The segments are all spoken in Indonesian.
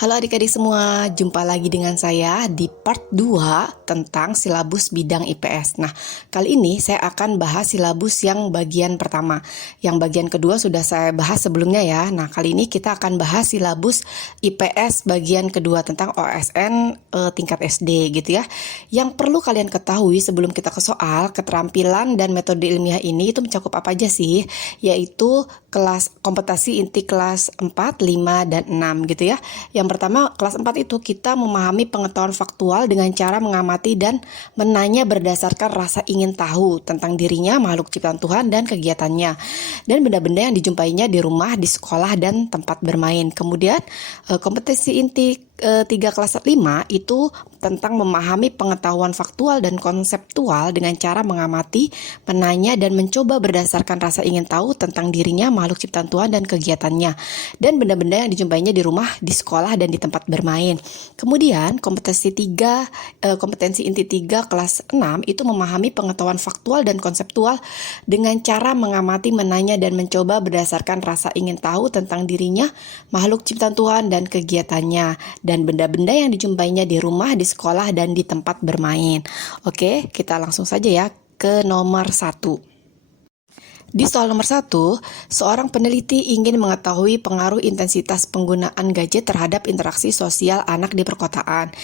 Halo adik-adik semua, jumpa lagi dengan saya di part 2 tentang silabus bidang IPS. Nah, kali ini saya akan bahas silabus yang bagian pertama. Yang bagian kedua sudah saya bahas sebelumnya ya. Nah, kali ini kita akan bahas silabus IPS bagian kedua tentang OSN tingkat SD gitu ya. Yang perlu kalian ketahui sebelum kita ke soal, keterampilan dan metode ilmiah ini itu mencakup apa aja sih? Yaitu kelas kompetensi inti kelas 4, 5, dan 6 gitu ya. Yang pertama, kelas 4 itu kita memahami pengetahuan faktual dengan cara mengamati dan menanya berdasarkan rasa ingin tahu tentang dirinya, makhluk ciptaan Tuhan, dan kegiatannya. Dan benda-benda yang dijumpainya di rumah, di sekolah, dan tempat bermain. Kemudian, kompetensi inti 3 kelas 5 itu tentang memahami pengetahuan faktual dan konseptual dengan cara mengamati, menanya, dan mencoba berdasarkan rasa ingin tahu tentang dirinya, makhluk ciptaan Tuhan, dan kegiatannya. Dan benda-benda yang dijumpainya di rumah, di sekolah, dan di tempat bermain. Kemudian kompetensi inti 3 kelas 6 itu memahami pengetahuan faktual dan konseptual dengan cara mengamati, menanya, dan mencoba berdasarkan rasa ingin tahu tentang dirinya, makhluk ciptaan Tuhan, dan kegiatannya, dan benda-benda yang dijumpainya di rumah, di sekolah, dan di tempat bermain. Oke, kita langsung saja ya ke nomor 1. Di soal nomor 1, seorang peneliti ingin mengetahui pengaruh intensitas penggunaan gadget terhadap interaksi sosial anak di perkotaan.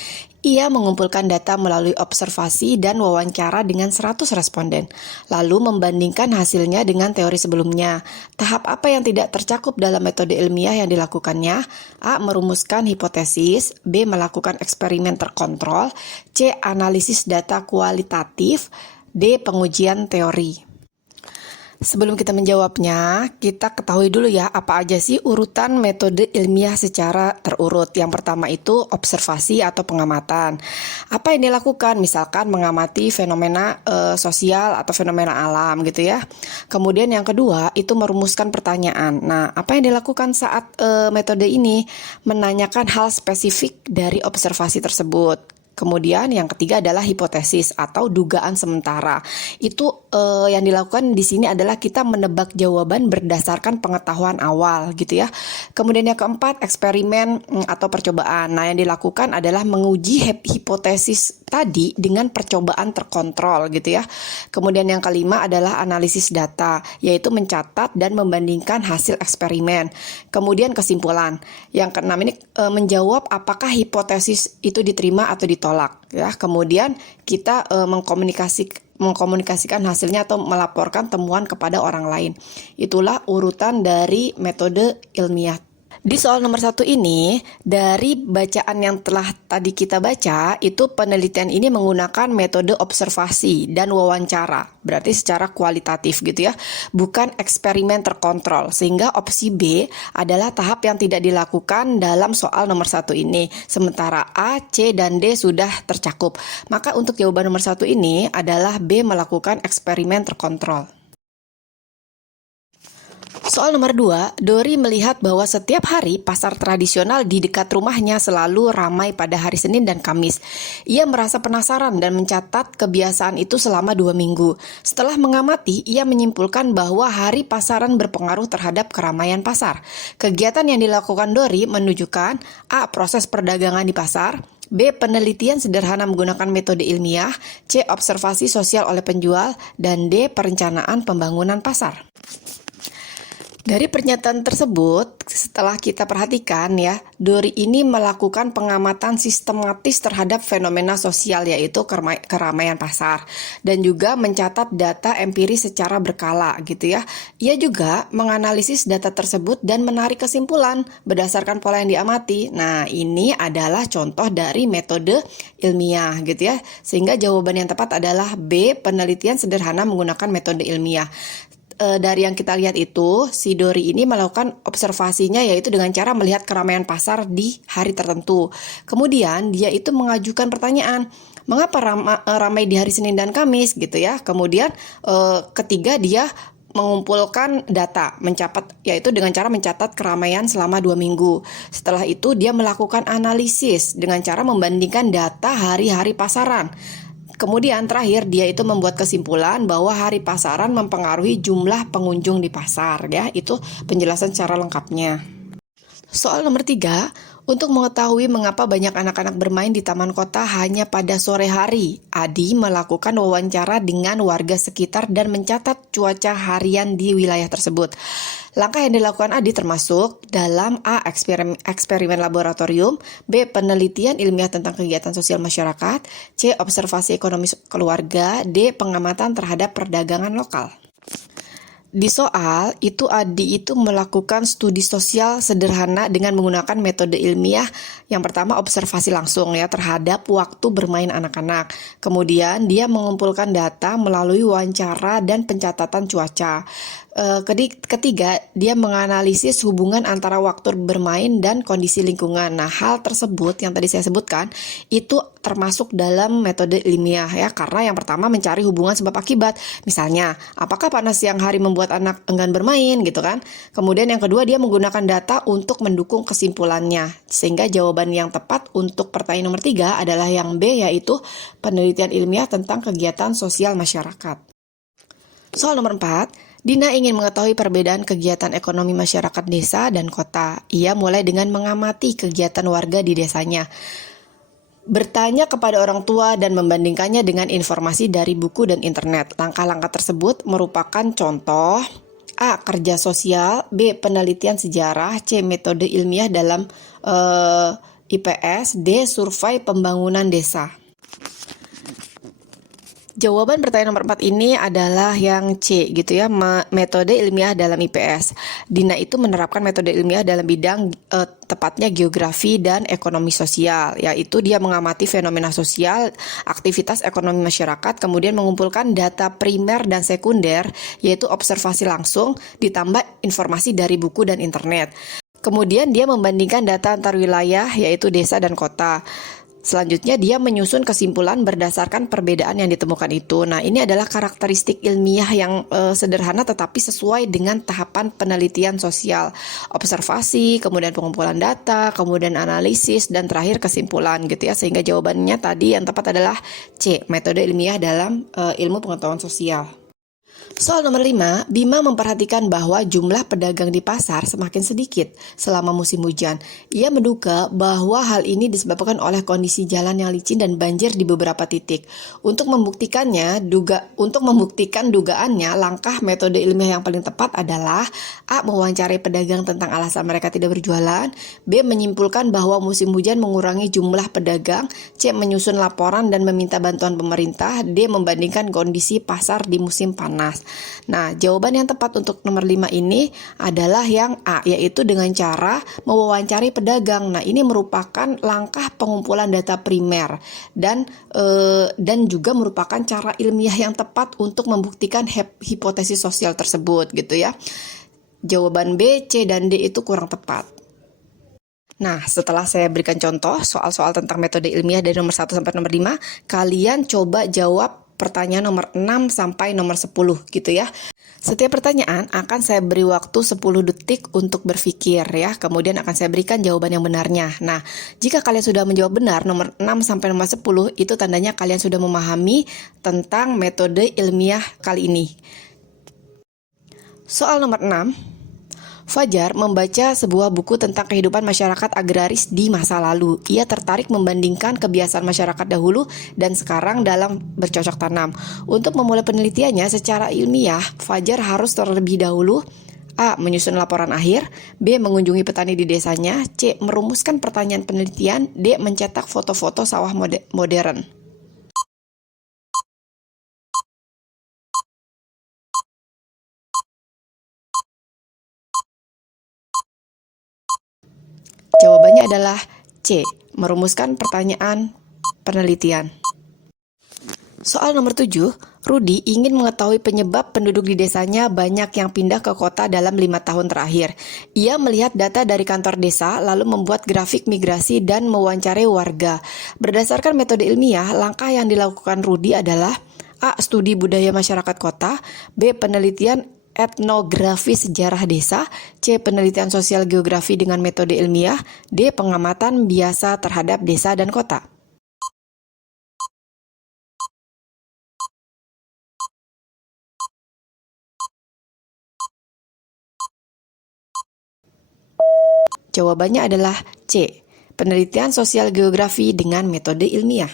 Ia mengumpulkan data melalui observasi dan wawancara dengan 100 responden, lalu membandingkan hasilnya dengan teori sebelumnya. Tahap apa yang tidak tercakup dalam metode ilmiah yang dilakukannya? A. Merumuskan hipotesis, B. Melakukan eksperimen terkontrol, C. Analisis data kualitatif, D. Pengujian teori. Sebelum kita menjawabnya, kita ketahui dulu ya apa aja sih urutan metode ilmiah secara terurut. Yang pertama itu observasi atau pengamatan. Apa yang dilakukan? Misalkan mengamati fenomena sosial atau fenomena alam gitu ya. Kemudian yang kedua itu merumuskan pertanyaan. Nah, apa yang dilakukan saat metode ini? Menanyakan hal spesifik dari observasi tersebut. Kemudian yang ketiga adalah hipotesis atau dugaan sementara. Itu yang dilakukan di sini adalah kita menebak jawaban berdasarkan pengetahuan awal gitu ya. Kemudian yang keempat eksperimen atau percobaan. Nah, yang dilakukan adalah menguji hipotesis tadi dengan percobaan terkontrol gitu ya. Kemudian yang kelima adalah analisis data, yaitu mencatat dan membandingkan hasil eksperimen. Kemudian kesimpulan. Yang keenam ini menjawab apakah hipotesis itu diterima atau ditolak ya. Kemudian kita mengkomunikasikan hasilnya atau melaporkan temuan kepada orang lain. Itulah urutan dari metode ilmiah. Di soal nomor 1 ini, dari bacaan yang telah tadi kita baca, itu penelitian ini menggunakan metode observasi dan wawancara, berarti secara kualitatif gitu ya, bukan eksperimen terkontrol, sehingga opsi B adalah tahap yang tidak dilakukan dalam soal nomor 1 ini, sementara A, C, dan D sudah tercakup. Maka untuk jawaban nomor 1 ini adalah B, melakukan eksperimen terkontrol. Soal nomor 2, Dori melihat bahwa setiap hari pasar tradisional di dekat rumahnya selalu ramai pada hari Senin dan Kamis. Ia merasa penasaran dan mencatat kebiasaan itu selama 2 minggu. Setelah mengamati, ia menyimpulkan bahwa hari pasaran berpengaruh terhadap keramaian pasar. Kegiatan yang dilakukan Dori menunjukkan A. Proses perdagangan di pasar, B. Penelitian sederhana menggunakan metode ilmiah, C. Observasi sosial oleh penjual, dan D. Perencanaan pembangunan pasar. Dari pernyataan tersebut, setelah kita perhatikan ya, Dori ini melakukan pengamatan sistematis terhadap fenomena sosial yaitu keramaian pasar dan juga mencatat data empiris secara berkala gitu ya. Ia juga menganalisis data tersebut dan menarik kesimpulan berdasarkan pola yang diamati. Nah, ini adalah contoh dari metode ilmiah gitu ya. Sehingga jawaban yang tepat adalah B, penelitian sederhana menggunakan metode ilmiah. Dari yang kita lihat itu, si Dori ini melakukan observasinya yaitu dengan cara melihat keramaian pasar di hari tertentu. Kemudian dia itu mengajukan pertanyaan, mengapa ramai di hari Senin dan Kamis gitu ya. Kemudian ketiga dia mengumpulkan data, yaitu dengan cara mencatat keramaian selama 2 minggu. Setelah itu dia melakukan analisis dengan cara membandingkan data hari-hari pasaran. Kemudian terakhir dia itu membuat kesimpulan bahwa hari pasaran mempengaruhi jumlah pengunjung di pasar ya. Itu penjelasan secara lengkapnya. Soal nomor 3, Untuk mengetahui mengapa banyak anak-anak bermain di taman kota hanya pada sore hari, Adi melakukan wawancara dengan warga sekitar dan mencatat cuaca harian di wilayah tersebut. Langkah yang dilakukan Adi termasuk dalam A. Eksperimen laboratorium, B. Penelitian ilmiah tentang kegiatan sosial masyarakat, C. Observasi ekonomi keluarga, D. Pengamatan terhadap perdagangan lokal. Di soal itu Adi itu melakukan studi sosial sederhana dengan menggunakan metode ilmiah. Yang pertama observasi langsung ya terhadap waktu bermain anak-anak. Kemudian dia mengumpulkan data melalui wawancara dan pencatatan cuaca. Ketiga, dia menganalisis hubungan antara waktu bermain dan kondisi lingkungan. Nah, hal tersebut yang tadi saya sebutkan itu termasuk dalam metode ilmiah ya, karena yang pertama mencari hubungan sebab akibat. Misalnya, apakah panas siang hari membuat anak enggan bermain gitu kan? Kemudian yang kedua, dia menggunakan data untuk mendukung kesimpulannya. Sehingga jawaban yang tepat untuk pertanyaan nomor 3 adalah yang B, yaitu penelitian ilmiah tentang kegiatan sosial masyarakat. Soal nomor 4, Dina ingin mengetahui perbedaan kegiatan ekonomi masyarakat desa dan kota. Ia mulai dengan mengamati kegiatan warga di desanya, bertanya kepada orang tua dan membandingkannya dengan informasi dari buku dan internet. Langkah-langkah tersebut merupakan contoh A. Kerja sosial, B. Penelitian sejarah, C. Metode ilmiah dalam IPS, D. Survei pembangunan desa. Jawaban pertanyaan nomor 4 ini adalah yang C gitu ya, metode ilmiah dalam IPS. Dina itu menerapkan metode ilmiah dalam bidang tepatnya geografi dan ekonomi sosial, yaitu dia mengamati fenomena sosial, aktivitas ekonomi masyarakat, kemudian mengumpulkan data primer dan sekunder, yaitu observasi langsung ditambah informasi dari buku dan internet. Kemudian dia membandingkan data antar wilayah, yaitu desa dan kota. Selanjutnya dia menyusun kesimpulan berdasarkan perbedaan yang ditemukan itu. Nah, ini adalah karakteristik ilmiah yang sederhana tetapi sesuai dengan tahapan penelitian sosial. Observasi, kemudian pengumpulan data, kemudian analisis, dan terakhir kesimpulan gitu ya. Sehingga jawabannya tadi yang tepat adalah C, metode ilmiah dalam ilmu pengetahuan sosial. Soal nomor 5, Bima memperhatikan bahwa jumlah pedagang di pasar semakin sedikit selama musim hujan. Ia menduga bahwa hal ini disebabkan oleh kondisi jalan yang licin dan banjir di beberapa titik. Untuk membuktikan dugaannya, langkah metode ilmiah yang paling tepat adalah A. Mewawancarai pedagang tentang alasan mereka tidak berjualan, B. Menyimpulkan bahwa musim hujan mengurangi jumlah pedagang, C. Menyusun laporan dan meminta bantuan pemerintah, D. Membandingkan kondisi pasar di musim panas. Nah, jawaban yang tepat untuk nomor 5 ini adalah yang A, yaitu dengan cara mewawancari pedagang. Nah, ini merupakan langkah pengumpulan data primer dan juga merupakan cara ilmiah yang tepat untuk membuktikan hipotesis sosial tersebut gitu ya. Jawaban B, C, dan D itu kurang tepat. Nah, setelah saya berikan contoh soal-soal tentang metode ilmiah dari nomor 1 sampai nomor 5, kalian coba jawab pertanyaan nomor 6 sampai nomor 10 gitu ya. Setiap pertanyaan akan saya beri waktu 10 detik untuk berpikir ya. Kemudian akan saya berikan jawaban yang benarnya. Nah, jika kalian sudah menjawab benar nomor 6 sampai nomor 10, itu tandanya kalian sudah memahami tentang metode ilmiah kali ini. Soal nomor 6, Fajar membaca sebuah buku tentang kehidupan masyarakat agraris di masa lalu. Ia tertarik membandingkan kebiasaan masyarakat dahulu dan sekarang dalam bercocok tanam. Untuk memulai penelitiannya secara ilmiah, Fajar harus terlebih dahulu A. Menyusun laporan akhir, B. Mengunjungi petani di desanya, C. Merumuskan pertanyaan penelitian, D. Mencetak foto-foto sawah modern. Jawabannya adalah C. Merumuskan pertanyaan penelitian. Soal nomor 7, Rudi ingin mengetahui penyebab penduduk di desanya banyak yang pindah ke kota dalam 5 tahun terakhir. Ia melihat data dari kantor desa, lalu membuat grafik migrasi dan mewawancarai warga. Berdasarkan metode ilmiah, langkah yang dilakukan Rudi adalah A. Studi budaya masyarakat kota, B. Penelitian etnografi sejarah desa, C. Penelitian sosial geografi dengan metode ilmiah, D. Pengamatan biasa terhadap desa dan kota. Jawabannya adalah C. penelitian sosial geografi dengan metode ilmiah.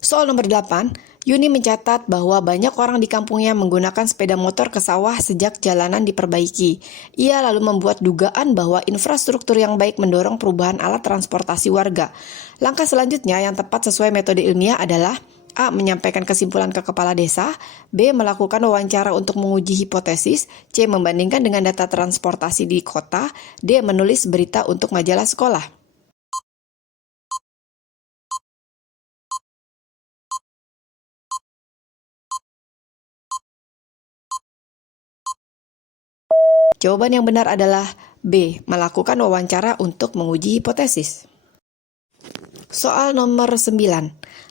Soal nomor 8, Yuni mencatat bahwa banyak orang di kampungnya menggunakan sepeda motor ke sawah sejak jalanan diperbaiki. Ia lalu membuat dugaan bahwa infrastruktur yang baik mendorong perubahan alat transportasi warga. Langkah selanjutnya yang tepat sesuai metode ilmiah adalah A. Menyampaikan kesimpulan ke kepala desa, B. Melakukan wawancara untuk menguji hipotesis, C. Membandingkan dengan data transportasi di kota, D. Menulis berita untuk majalah sekolah. Jawaban yang benar adalah B. Melakukan wawancara untuk menguji hipotesis. Soal nomor 9.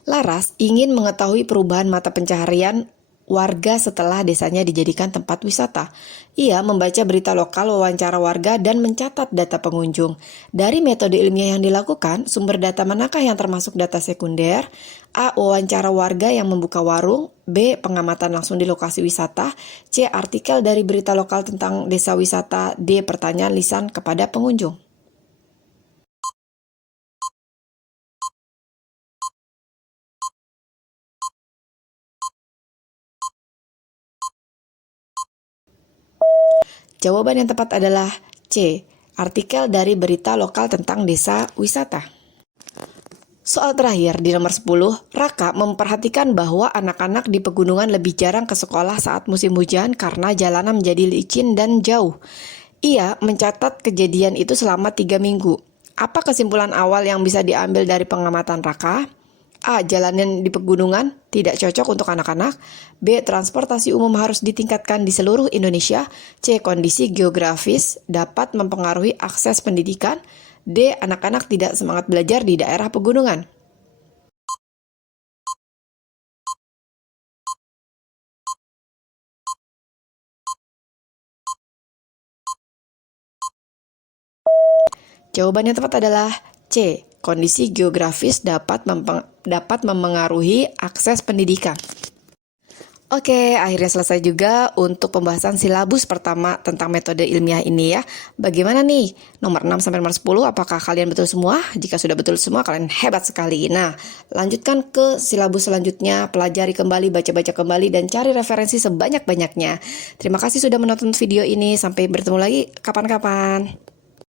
Laras ingin mengetahui perubahan mata pencaharian warga setelah desanya dijadikan tempat wisata. Ia membaca berita lokal, wawancara warga, dan mencatat data pengunjung. Dari metode ilmiah yang dilakukan, sumber data manakah yang termasuk data sekunder? A. Wawancara warga yang membuka warung. B. Pengamatan langsung di lokasi wisata. C. Artikel dari berita lokal tentang desa wisata. D. Pertanyaan lisan kepada pengunjung. Jawaban yang tepat adalah C. Artikel dari berita lokal tentang desa wisata. Soal terakhir di nomor 10, Raka memperhatikan bahwa anak-anak di pegunungan lebih jarang ke sekolah saat musim hujan karena jalanan menjadi licin dan jauh. Ia mencatat kejadian itu selama 3 minggu. Apa kesimpulan awal yang bisa diambil dari pengamatan Raka? A. Jalanan di pegunungan tidak cocok untuk anak-anak. B. Transportasi umum harus ditingkatkan di seluruh Indonesia. C. Kondisi geografis dapat mempengaruhi akses pendidikan. D. Anak-anak tidak semangat belajar di daerah pegunungan. Jawaban yang tepat adalah C. Kondisi geografis dapat mempengaruhi akses pendidikan. Oke, akhirnya selesai juga untuk pembahasan silabus pertama tentang metode ilmiah ini ya. Bagaimana nih? Nomor 6 sampai nomor 10, apakah kalian betul semua? Jika sudah betul semua, kalian hebat sekali. Nah, lanjutkan ke silabus selanjutnya, pelajari kembali, baca-baca kembali, dan cari referensi sebanyak-banyaknya. Terima kasih sudah menonton video ini, sampai bertemu lagi kapan-kapan.